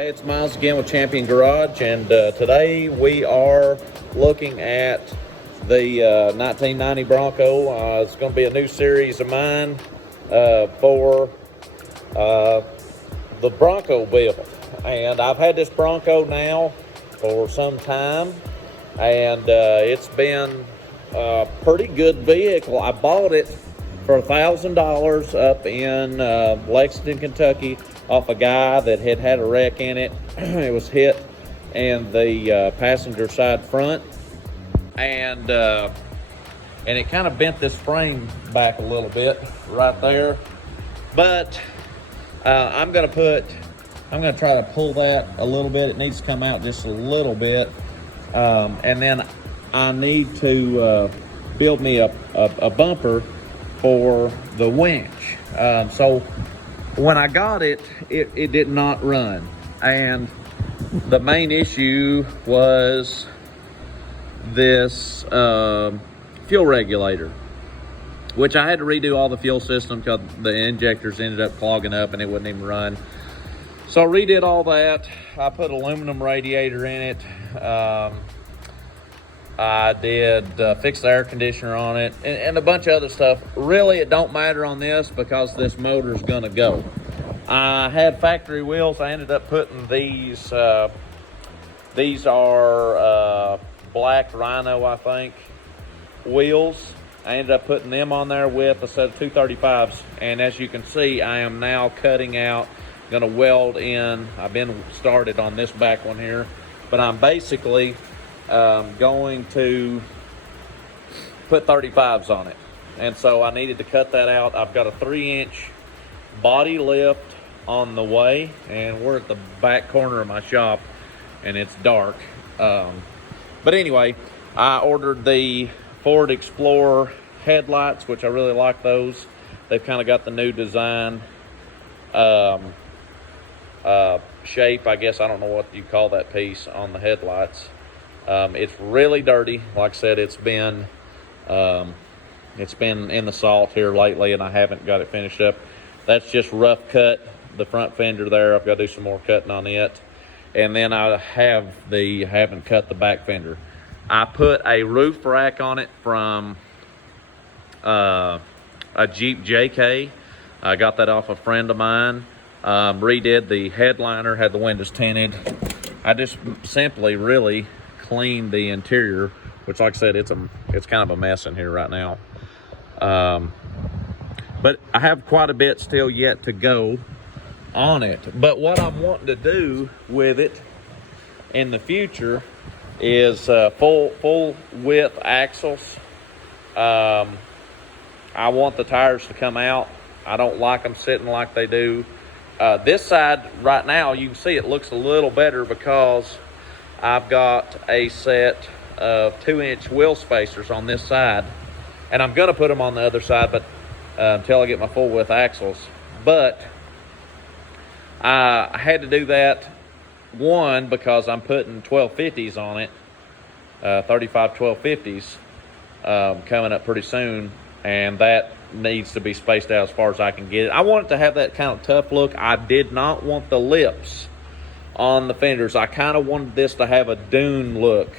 Hey, it's Miles again with Champion Garage, and today we are looking at the 1990 Bronco. It's going to be a new series of mine for the Bronco build. And I've had this Bronco now for some time, and it's been a pretty good vehicle. I bought it for $1,000 up in Lexington, Kentucky, off a guy that had a wreck in it. It was hit in the passenger side front, and it kind of bent this frame back a little bit right there. But I'm gonna try to pull that a little bit. It needs to come out just a little bit, and then I need to build me a bumper for the winch. So when I got it, it did not run, and the main issue was this fuel regulator, which I had to redo all the fuel system because the injectors ended up clogging up and it wouldn't even run. So I redid all that. I put aluminum radiator in it. I did fix the air conditioner on it and a bunch of other stuff. Really, it don't matter on this because this motor is gonna go. I had factory wheels. I ended up putting these. These are black Rhino, I think, wheels. I ended up putting them on there with a set of 235s. And as you can see, I am now cutting out, gonna weld in. I've been started on this back one here, but I'm basically going to put 35s on it, and so I needed to cut that out. I've got a 3-inch body lift on the way, and we're at the back corner of my shop and it's dark, but anyway, I ordered the Ford Explorer headlights, which I really like those. They've kind of got the new design shape, I guess. I don't know what you call that piece on the headlights. It's really dirty. Like I said, it's been in the salt here lately, and I haven't got it finished up. That's just rough cut the front fender there. I've got to do some more cutting on it, and then I haven't cut the back fender. I put a roof rack on it from a Jeep JK. I got that off a friend of mine. Redid the headliner, had the windows tinted. I just simply really clean the interior, which, like I said, it's kind of a mess in here right now. But I have quite a bit still yet to go on it. But what I'm wanting to do with it in the future is full width axles. I want the tires to come out. I don't like them sitting like they do. This side right now, you can see it looks a little better because I've got a set of 2-inch wheel spacers on this side, and I'm gonna put them on the other side, but until I get my full width axles. But I had to do that, one, because I'm putting 1250s on it, 35 1250s coming up pretty soon, and that needs to be spaced out as far as I can get it. I want it to have that kind of tough look. I did not want the lips on the fenders. I kind of wanted this to have a dune look.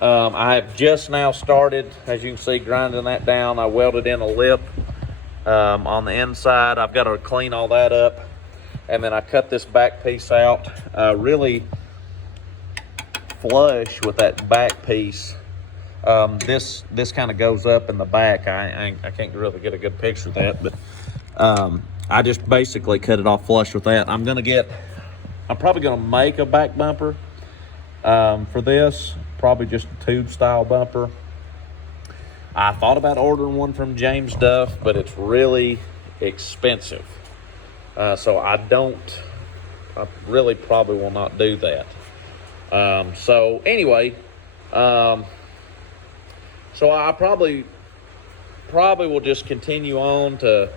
I have just now started, as you can see, grinding that down. I welded in a lip on the inside. I've got to clean all that up, and then I cut this back piece out really flush with that back piece. This kind of goes up in the back. I can't really get a good picture of that, but I just basically cut it off flush with that. I'm probably going to make a back bumper for this, probably just a tube style bumper. I thought about ordering one from James Duff, but it's really expensive. So I really probably will not do that. So anyway, so I probably will just continue on to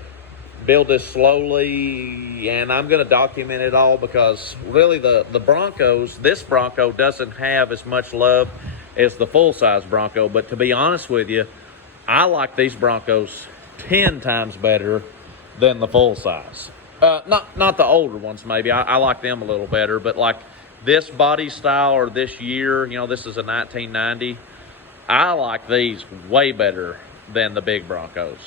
build this slowly, and I'm going to document it all because really the Broncos, this Bronco doesn't have as much love as the full-size Bronco, but to be honest with you, I like these Broncos 10 times better than the full size. Not the older ones, maybe. I like them a little better, but like this body style or this year, you know, this is a 1990. I like these way better than the big Broncos.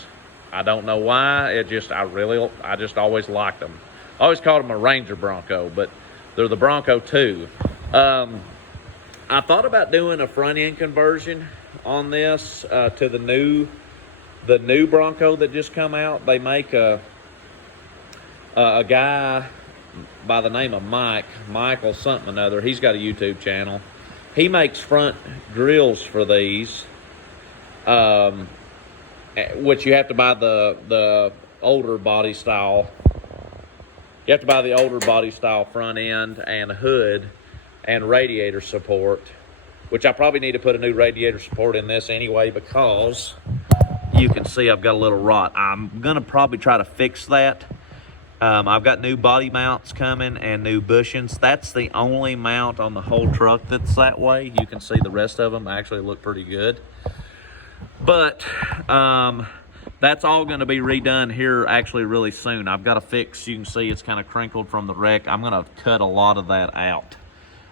I don't know why. I just always liked them. I always called them a Ranger Bronco, but they're the Bronco too. I thought about doing a front end conversion on this to the new Bronco that just come out. They make a guy by the name of Michael something or another. He's got a YouTube channel. He makes front grills for these, which you have to buy the older body style. You have to buy the older body style front end and hood and radiator support, which I probably need to put a new radiator support in this anyway, because you can see I've got a little rot. I'm going to probably try to fix that. I've got new body mounts coming and new bushings. That's the only mount on the whole truck that's that way. You can see the rest of them actually look pretty good. But that's all going to be redone here actually really soon. I've got to fix, you can see it's kind of crinkled from the wreck. I'm going to cut a lot of that out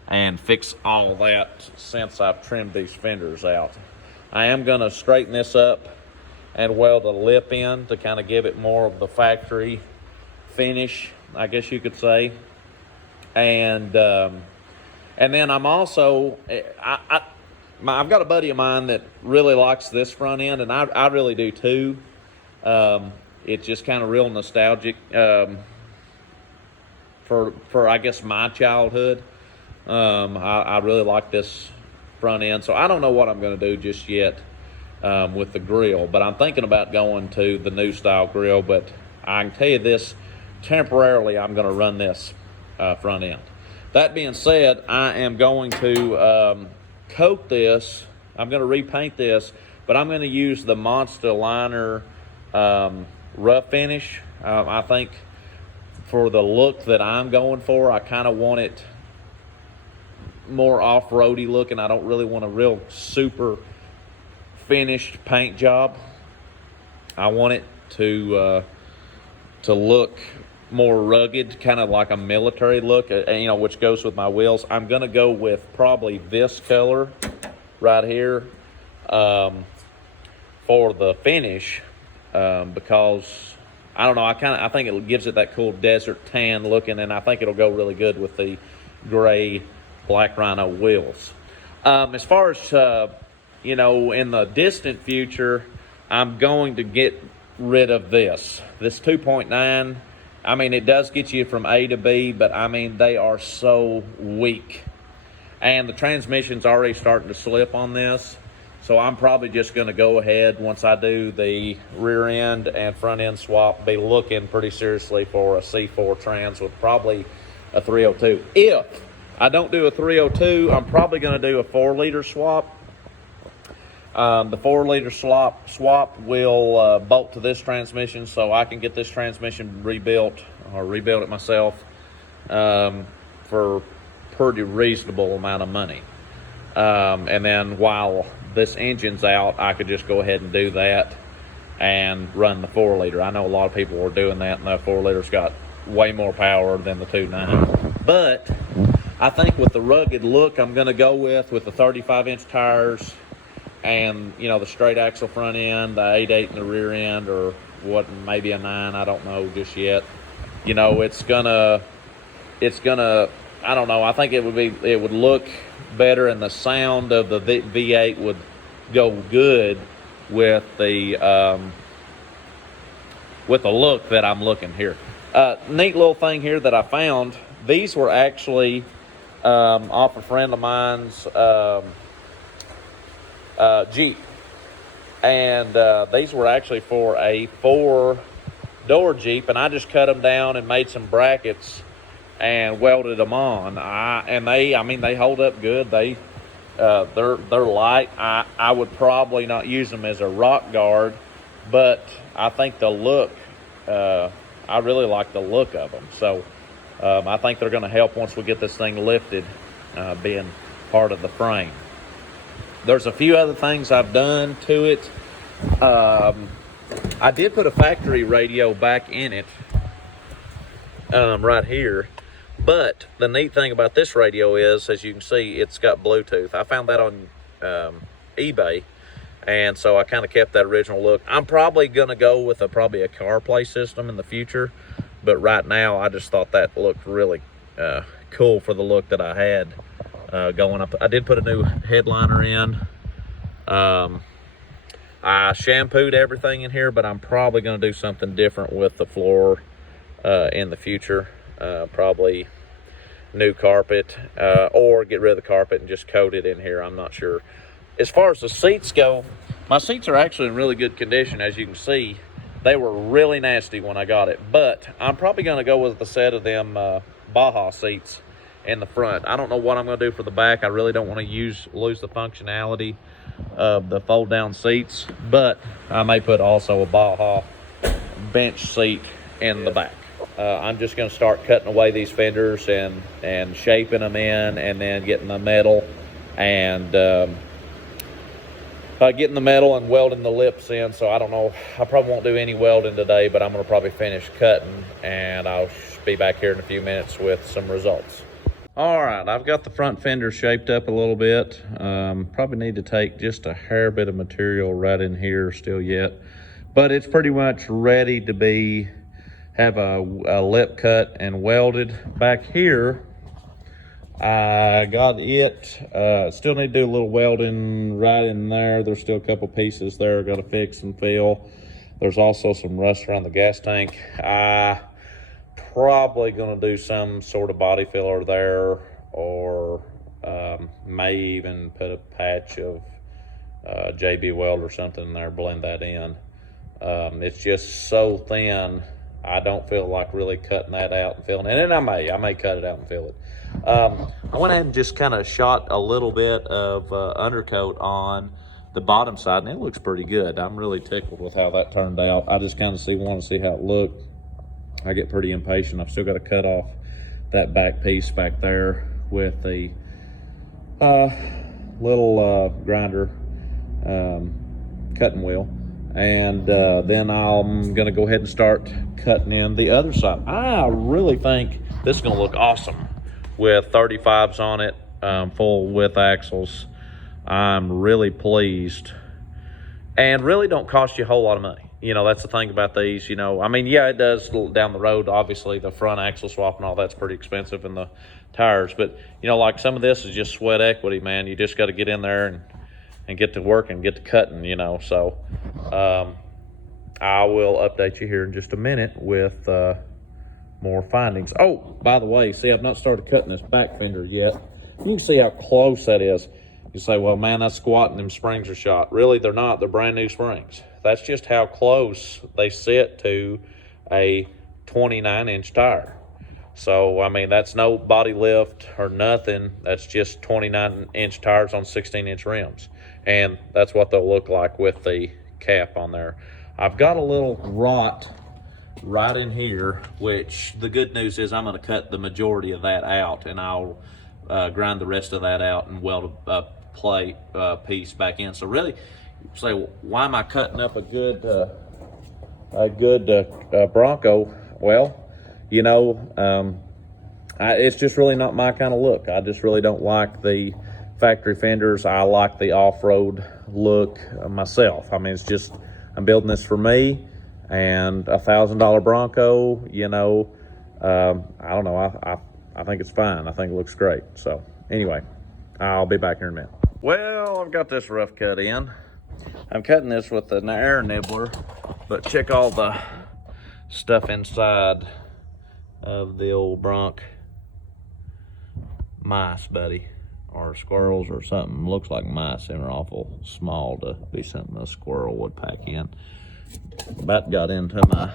and fix all that since I've trimmed these fenders out. I am going to straighten this up and weld a lip in to kind of give it more of the factory finish, I guess you could say. And then I'm also, I've got a buddy of mine that really likes this front end, and I really do too. It's just kind of real nostalgic for I guess my childhood. I really like this front end, so I don't know what I'm going to do just yet with the grill, but I'm thinking about going to the new style grill. But I can tell you this, temporarily I'm going to run this front end. That being said, I am going to coat this. I'm going to repaint this, but I'm going to use the Monster Liner rough finish. I think for the look that I'm going for, I kind of want it more off-roady looking. I don't really want a real super finished paint job. I want it to look more rugged, kind of like a military look, you know, which goes with my wheels. I'm going to go with probably this color right here for the finish because I don't know, I think it gives it that cool desert tan looking, and I think it'll go really good with the gray Black Rhino wheels. As far as you know, in the distant future, I'm going to get rid of this 2.9. I mean, it does get you from A to B, but I mean, they are so weak. And the transmission's already starting to slip on this. So I'm probably just going to go ahead, once I do the rear end and front end swap, be looking pretty seriously for a C4 trans with probably a 302. If I don't do a 302, I'm probably going to do a 4-liter swap. The 4-liter swap will bolt to this transmission, so I can get this transmission rebuilt or rebuild it myself for pretty reasonable amount of money. And then while this engine's out, I could just go ahead and do that and run the 4-liter. I know a lot of people are doing that, and the 4-liter's got way more power than the 2.9. But I think with the rugged look I'm going to go with the 35-inch tires, and you know, the straight axle front end, the 8.8 in the rear end, or what, maybe a 9, I don't know just yet. You know, it's gonna I don't know, I think it would look better, and the sound of the V8 would go good with the look that I'm looking here. Neat little thing here that I found, these were actually off a friend of mine's Jeep, and these were actually for a 4-door Jeep, and I just cut them down and made some brackets and welded them on. They hold up good. They're light. I would probably not use them as a rock guard, but I think the look, I really like the look of them. So I think they're going to help once we get this thing lifted, being part of the frame. There's a few other things I've done to it. I did put a factory radio back in it, right here. But the neat thing about this radio is, as you can see, it's got Bluetooth. I found that on eBay, and so I kind of kept that original look. I'm probably gonna go with probably a CarPlay system in the future, but right now I just thought that looked really cool for the look that I had going up. I did put a new headliner in. I shampooed everything in here, but I'm probably gonna do something different with the floor in the future. Probably new carpet, or get rid of the carpet and just coat it in here. I'm not sure. As far as the seats go, my seats are actually in really good condition. As you can see, they were really nasty when I got it, but I'm probably going to go with a set of them Baja seats in the front. I don't know what I'm going to do for the back. I really don't want to lose the functionality of the fold down seats, but I may put also a Baja bench seat in the back. I'm just going to start cutting away these fenders and shaping them in, and then getting the metal and welding the lips in. So I don't know, I probably won't do any welding today, but I'm going to probably finish cutting, and I'll be back here in a few minutes with some results. All right, I've got the front fender shaped up a little bit. Probably need to take just a hair bit of material right in here still yet, but it's pretty much ready to have a lip cut and welded. Back here, I got it. Still need to do a little welding right in there. There's still a couple pieces there I got to fix and fill. There's also some rust around the gas tank. Probably going to do some sort of body filler there, or may even put a patch of JB Weld or something in there, blend that in. It's just so thin, I don't feel like really cutting that out and filling it. And I may cut it out and fill it. I went ahead and just kind of shot a little bit of undercoat on the bottom side, and it looks pretty good. I'm really tickled with how that turned out. I just kind of want to see how it looked. I get pretty impatient. I've still got to cut off that back piece back there with the little grinder cutting wheel. And then I'm going to go ahead and start cutting in the other side. I really think this is going to look awesome with 35s on it, full width axles. I'm really pleased, and really don't cost you a whole lot of money. You know, that's the thing about these, you know. I mean, yeah, it does down the road. Obviously, the front axle swap and all that's pretty expensive, and the tires. But, you know, like some of this is just sweat equity, man. You just got to get in there and get to work and get to cutting, you know. So I will update you here in just a minute with more findings. Oh, by the way, see, I've not started cutting this back fender yet. You can see how close that is. You say, well, man, that's squat and them springs are shot. Really, they're not. They're brand new springs. That's just how close they sit to a 29-inch tire. So, I mean, that's no body lift or nothing. That's just 29-inch tires on 16-inch rims. And that's what they'll look like with the cap on there. I've got a little rot right in here, which the good news is I'm going to cut the majority of that out, and I'll grind the rest of that out and weld a plate piece back in. So really, you say, well, why am I cutting up a good Bronco? Well, you know, it's just really not my kind of look. I just really don't like the factory fenders. I like the off-road look myself. I mean, it's just, I'm building this for me, and $1,000 Bronco, you know, I don't know. I think it's fine. I think it looks great. So anyway, I'll be back here in a minute. Well, I've got this rough cut in. I'm cutting this with an air nibbler, but check all the stuff inside of the old Bronc mice, buddy, or squirrels or something. Looks like mice, and are awful small to be something a squirrel would pack in. About got into my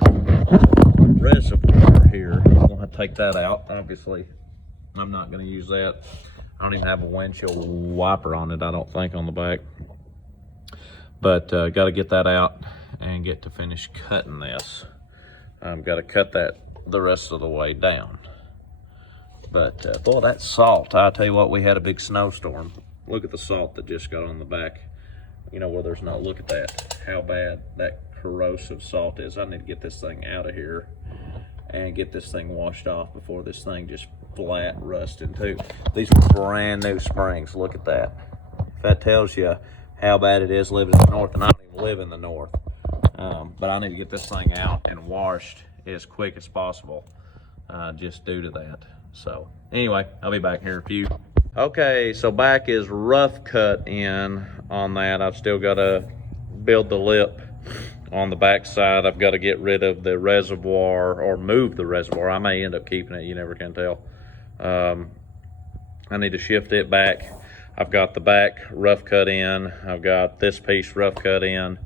reservoir here. I'm gonna take that out. Obviously, I'm not gonna use that. I don't even have a windshield wiper on it, I don't think, on the back. But got to get that out and get to finish cutting this. Got to cut that the rest of the way down. But boy, that salt, I tell you what, we had a big snowstorm. Look at the salt that just got on the back. You know, where there's no, look at that, how bad that corrosive salt is. I need to get this thing out of here and get this thing washed off before this thing just flat rusted too. These are brand new springs. Look at that. If that tells you how bad it is living in the north, and I don't even live in the north. But I need to get this thing out and washed as quick as possible, just due to that. So anyway, I'll be back here in a few. Okay, so back is rough cut in on that. I've still got to build the lip on the back side. I've got to get rid of the reservoir, or move the reservoir. I may end up keeping it, you never can tell. I need to shift it back. I've got the back rough cut in. I've got this piece rough cut in.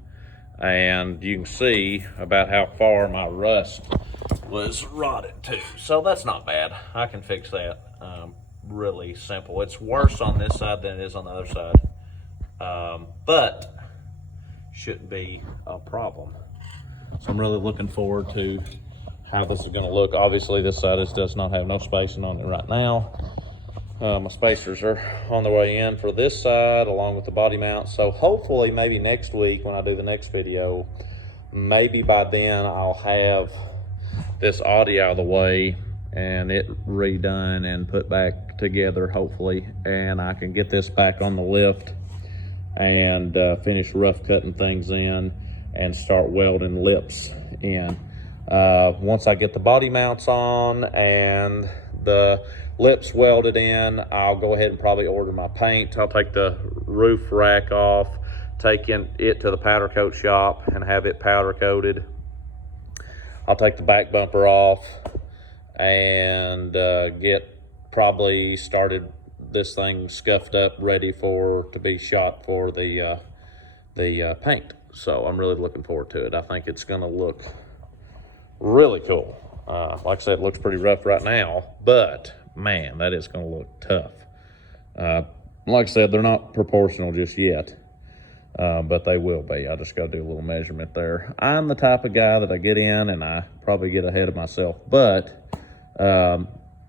And you can see about how far my rust was rotted too. So that's not bad. I can fix that. Really simple. It's worse on this side than it is on the other side. But shouldn't be a problem. So I'm really looking forward to how this is gonna look. Obviously this side does not have no spacing on it right now. My spacers are on the way in for this side along with the body mount. So hopefully maybe next week when I do the next video, maybe by then I'll have this audio out of the way and it redone and put back together hopefully. And I can get this back on the lift and finish rough cutting things in and start welding lips in. Once I get the body mounts on and the lips welded in, I'll go ahead and probably order my paint. I'll take the roof rack off, take it to the powder coat shop and have it powder coated. I'll take the back bumper off and get probably started this thing scuffed up, ready to be shot for the paint. So I'm really looking forward to it. I think it's gonna look really cool. Like I said, it looks pretty rough right now, but man, that is gonna look tough. Like I said, they're not proportional just yet, but they will be. I just gotta do a little measurement there. I'm the type of guy that I get in and I probably get ahead of myself, but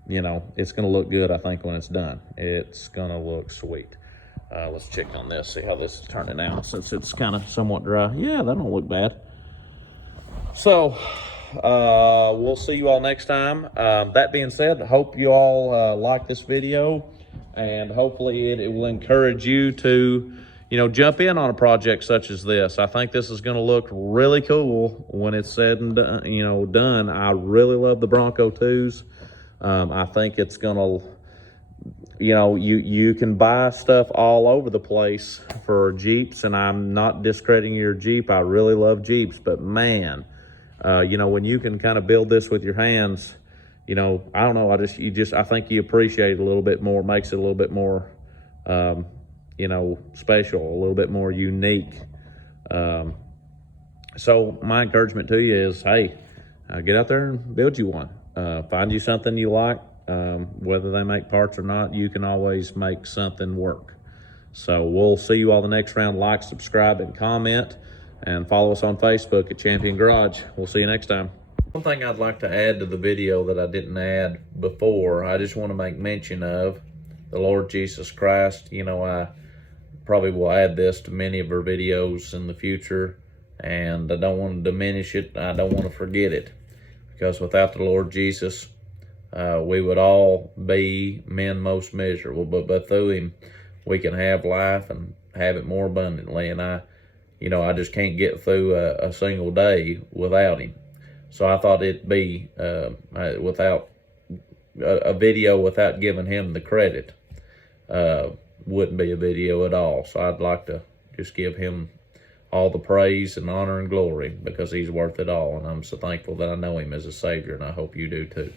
you know, it's gonna look good, I think, when it's done. It's gonna look sweet. Let's check on this, see how this is turning out since it's kind of somewhat dry. Yeah, that don't look bad. So, we'll see you all next time. That being said, I hope you all like this video, and hopefully it will encourage you to, you know, jump in on a project such as this. I think this is going to look really cool when it's said and done, you know, done. I really love the Bronco 2s. I think it's going to, you know, you can buy stuff all over the place for Jeeps, and I'm not discrediting your Jeep. I really love Jeeps, but man, you know, when you can kind of build this with your hands, you know, I don't know, I think you appreciate it a little bit more, makes it a little bit more, you know, special, a little bit more unique. So my encouragement to you is, hey, get out there and build you one. Find you something you like, whether they make parts or not, you can always make something work. So we'll see you all the next round. Like, subscribe, and comment. And follow us on Facebook at Champion Garage. We'll see you next time. One thing I'd like to add to the video that I didn't add before, I just want to make mention of the Lord Jesus Christ. You know, I probably will add this to many of our videos in the future, and I don't want to diminish it. I don't want to forget it, because without the Lord Jesus, we would all be men most miserable. But through him, we can have life and have it more abundantly. And I just can't get through a single day without him. So I thought it'd be without a video without giving him the credit wouldn't be a video at all. So I'd like to just give him all the praise and honor and glory, because he's worth it all. And I'm so thankful that I know him as a Savior, and I hope you do too.